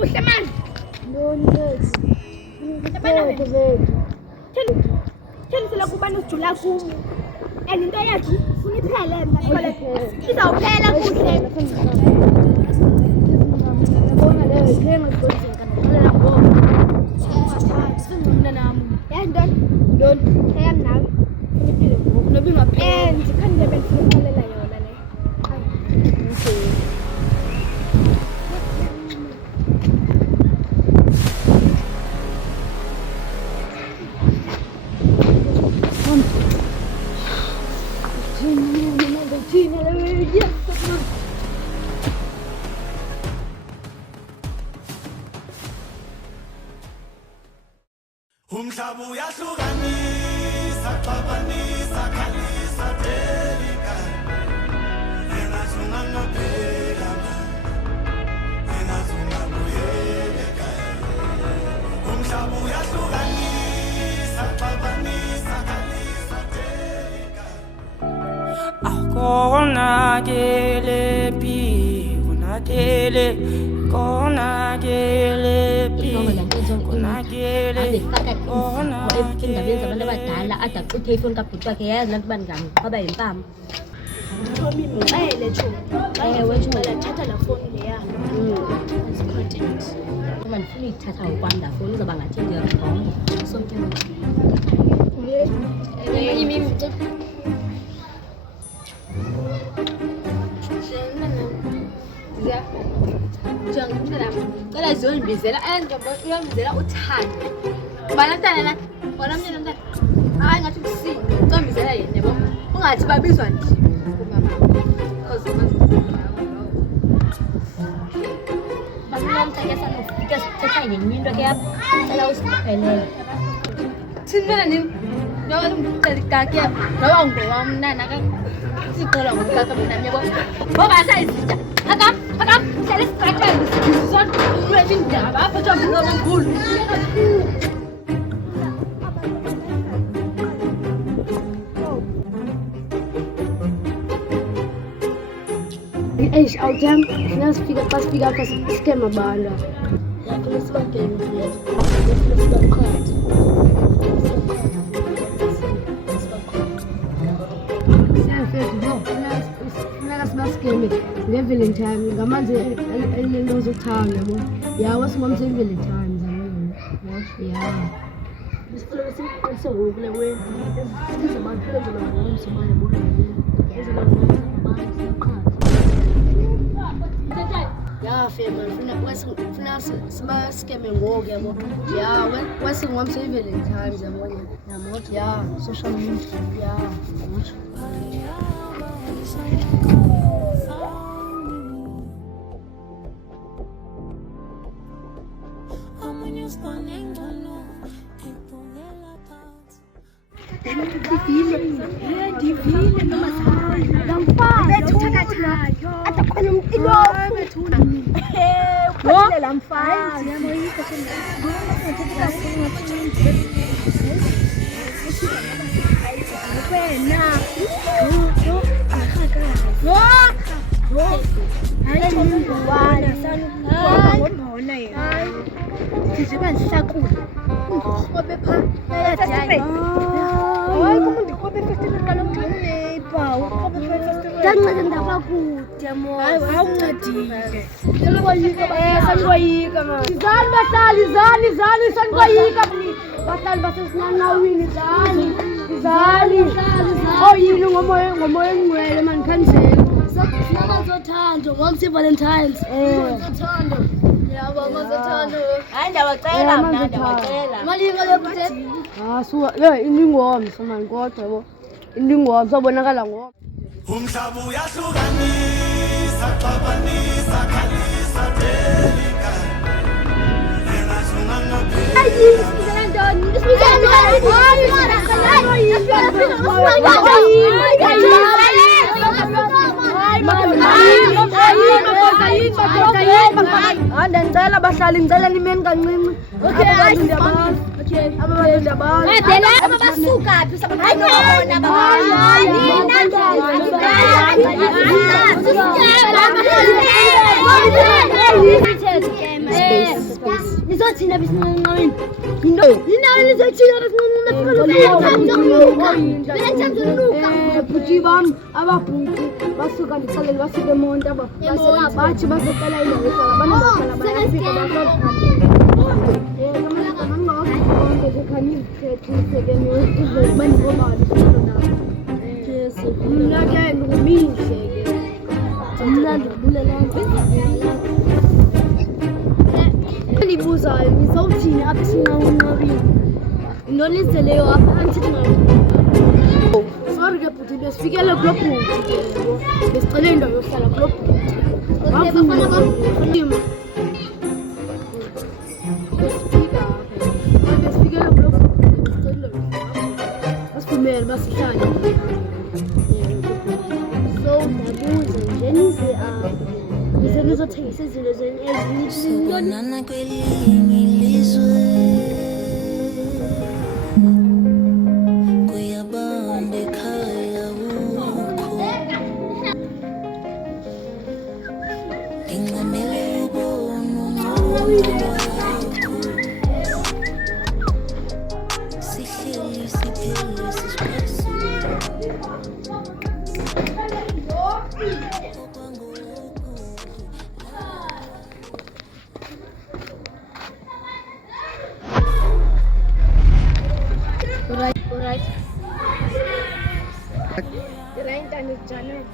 kuhle manje. Nonetheless. Theni sela kubani usijula kumi. And into yethu ufuna iphele manje. Izawuphela kuhle. Ngibona leyo thenga ngizozeka nokuxolela ngoba. Singumna nami. Don't hey nawe. Ngiphile ngoku nobi ngaphela. Ndikhande bengikuxolela yona le. Umhlaba uyahlukanisa xabanisa khalisa delika yena zunga ngaphela yena zunga buyele ekhaya umhlaba uyahlukanisa xabanisa khalisa delika akonakele pi konakele indaba zabantu abadala ade axuthe ifoni kabhuti wakhe yayazi lanto uba ndingamqhwaba yimpama Chomi mxele Chomi. Ewe Chomi. Thatha la foni leya. Content. uma ndifuna uyithatha ngokwam laa foni uzawuba ngathi ndiyarongo sonke Cela ziyondibizela uyambizela uthando. Ubana mntana la, wona mntana mntana. Hayi ngathi kusini, ucambizela yena yabo. Ungathi babizwa nje kumama. Cause banomthatha sanofika sithetha ngenye into ke apha cela usiphelele thina nini? Noba ngicela ikaki apha. Noba ngowam mntana ka. Sicela ngokaka mina yabo. Ngoba sayizitha. Akam, hlala isibhakela sizonke ulwethu indaba apha nje ngomkhulu. Eish, awuthembi singafika xa sifika apha siskema abantu yakho lesibageni funeka sibaskeme nge-valentine ngamanzi elinento zothanda yabo yawo singomse i-valentine zabona ya isifuneka siqinise ngoku le wena sizabantu ezolangomsomane yabona ezolangomsomane fema funa sibaskeme ngoku yabo ya wesingomse i-valentines yabona ya social media ya Divile nomasana lamfana bethuthayo atakhona impilo la mfana yamoyika wena hayi ngubana ngibona yena ndiziba ndisakula ungirhobe phaa hayi kuma ndikhobe festival kaloku neipa ukhobe festival ndanceda ndaba kude mo hayi awuncedile sanikoyika man izani bahlali izani sanikoyika bahlali basesinanqawini izali oyini ngomoya engcwele man khanzela sinamazothando ngomsi valentines zothando yabo amazothando hayi ndiyabacela mna ndiyabacela malinga lebuthe suka indingomso mani kodwa yabo indingomso abonakala ngoba umhlaba uyahlukanisa xabanisa khalisa delika yena zunga ngaphela ndicela abahlali ngicela nimeni kancinci. Okay, Abantu ndiyabazi. Okay. Abantu ndiyabazi. Phela abasuka phi sabona nizothina bisinqinqini into yinayo nizothina bisinqinqini bhuti bam ababhuti basuka ndixelele basuke emonto bathi bazocela indawo yohlala abantu bahlala bayafika mna ke ndingumihle ke mna ndikubulela ndibuzayo nizawuthini apha sinqawunqabile into nizeleyo apha andithethi sorry ke bhuti besifikele kulo bhuti ke besicele indawo yohlala kulo bhuti besifikele kulo bhuti besicele indawo yohlala basivumele basihlale so ndabuza nje nize apha nize nizothengisa izinto zenu Sonana kwelinye ilizwe kuyabanda ekhaya ukho ngincamele ubona umncamo wakho sihleli siphele sisiphasu Alright. Right and it's Janet.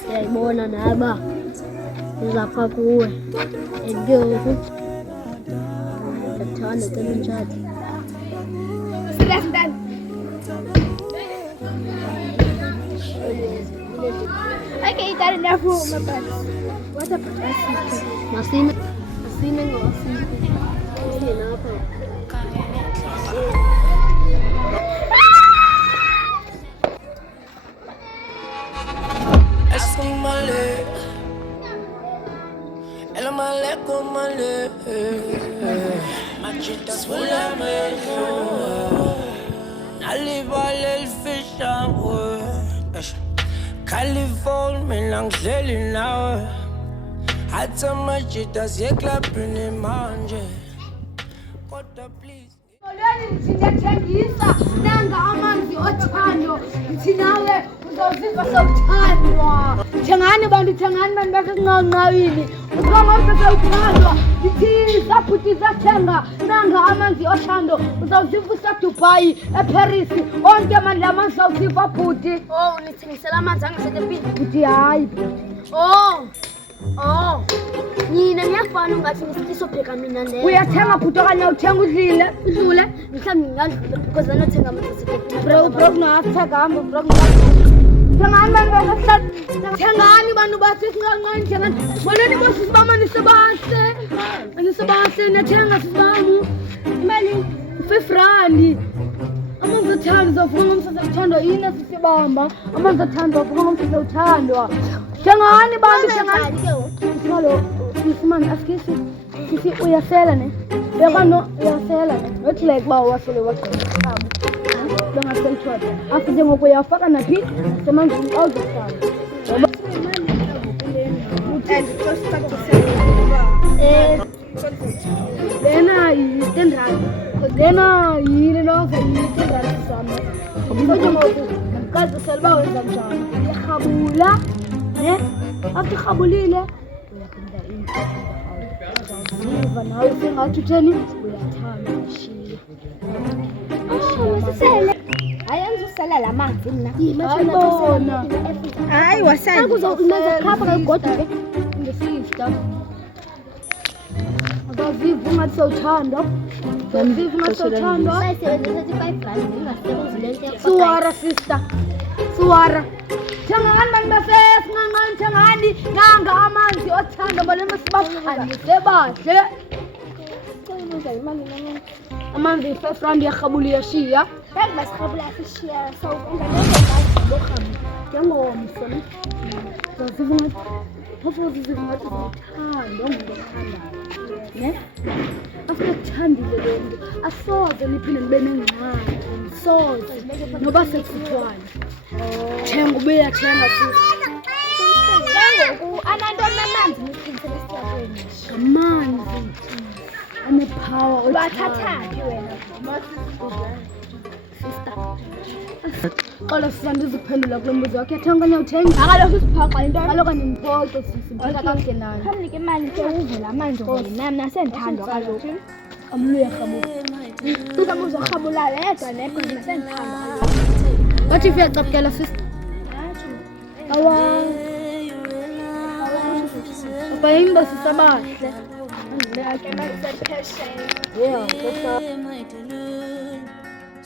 Siyayibona naba uzapha kuwe engoku ndathanda cela umtshati Sebastian. Okay, you got enough room, my bad. What a masime ngawasiphi lapha Asking my leg, and my leg on my leg. My cheetahs full of me. I live all the fish and wood. California, I'm sailing now. I tell my cheetahs, you're clapping in my please. Ndithengisa nanga amanzi othando ndithi nawe uzawuziva sawuthandwa thengani bantu basesinqawunqawini uziva ngomntu sawuthandwa ndithi zabhuti zathenga nanga amanzi othando uzawuziva usadubayi eParis onke amandla amanzi zawuziva bhuti nithengisela amanzi angasetepini. bhuti hayi Nina niyafana ungathi nisisopheka mina leyo. uyathenga bhuti okanye uthenga udlule Mhlawumbe ngingadlula because anothenga amanzi asetepini. bro kungathenga hamba bro thengani bantu basesinqanqani thengani bonani bosisi bam anisebahle nathenga sisi bam imali u-R5 amanzi athanda uzawuvuka ngomsasa uthandwa yini sisibamba amanzi athanda wavuka ngomsasa uthandwa thengani bantu thengani sifumane asikisi sisi uyasela ne bekano uyasela ne not like uba wasele wagqaba bangasayithwada afu njengoku uyafaka naphi semanzini awuzohlala And just start to say, lena yi-standard lena yile lonke yi-standard sami so njengoku ngazisela uba wenza njani uyarhabula ne after irhabulile uyaphinda uzawuziva nawe sengathi utheni uyathanda ushiye hayi angizusela la manzi mna. Hayi Hayi wasala. uzawumenza khapha kagoduke nge-50 Uzaziva ungathi sewuthandwa. Uzaziva ungathi sewuthandwa. Bayisebenzisa 35 rand ngingasebenzisi le nto Suwara sister. Suwara. Thengani bantu basesinqanqani thengani nanga amanzi othanda balema sibakhanyise bahle. Amanzi i-5 rand yarhabula iyashiya. Yazi masirhabula sishiya sawubenza nezongazibokhama njengomso ne Uzaziva ungathi uzaziva ungathi uzawuthandwa ngumuntu othandayo. Ne? Asikuthandile le nto asoze niphinde nibe nengxaki soze noba sekufutshwane thenga ubuya thenga njengoku anantoni amanzi nisiqinisele esitratweni ngamanzi anepower bathathaphi wena xola sisa ndiziphendula kule mbuzo yakho yathenga okanye awuthengi akaloku siphoxa into kaloku ndimphoxe sisimphetha kakuhle nayo khamnike imali ke uvula amanzi ngoyinam nasendithandwa kaloku amluya rhabuka mhlawumbi uzorhabula ledwa nekho nasendithandwa wathi if uyacaphukela sisa abayimba sisabahle ke mayisephesheya yeah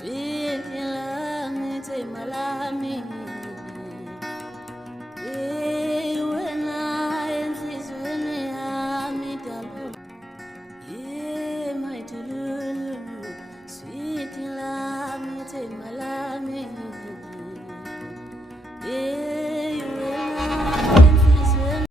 Sweet love, it's my love.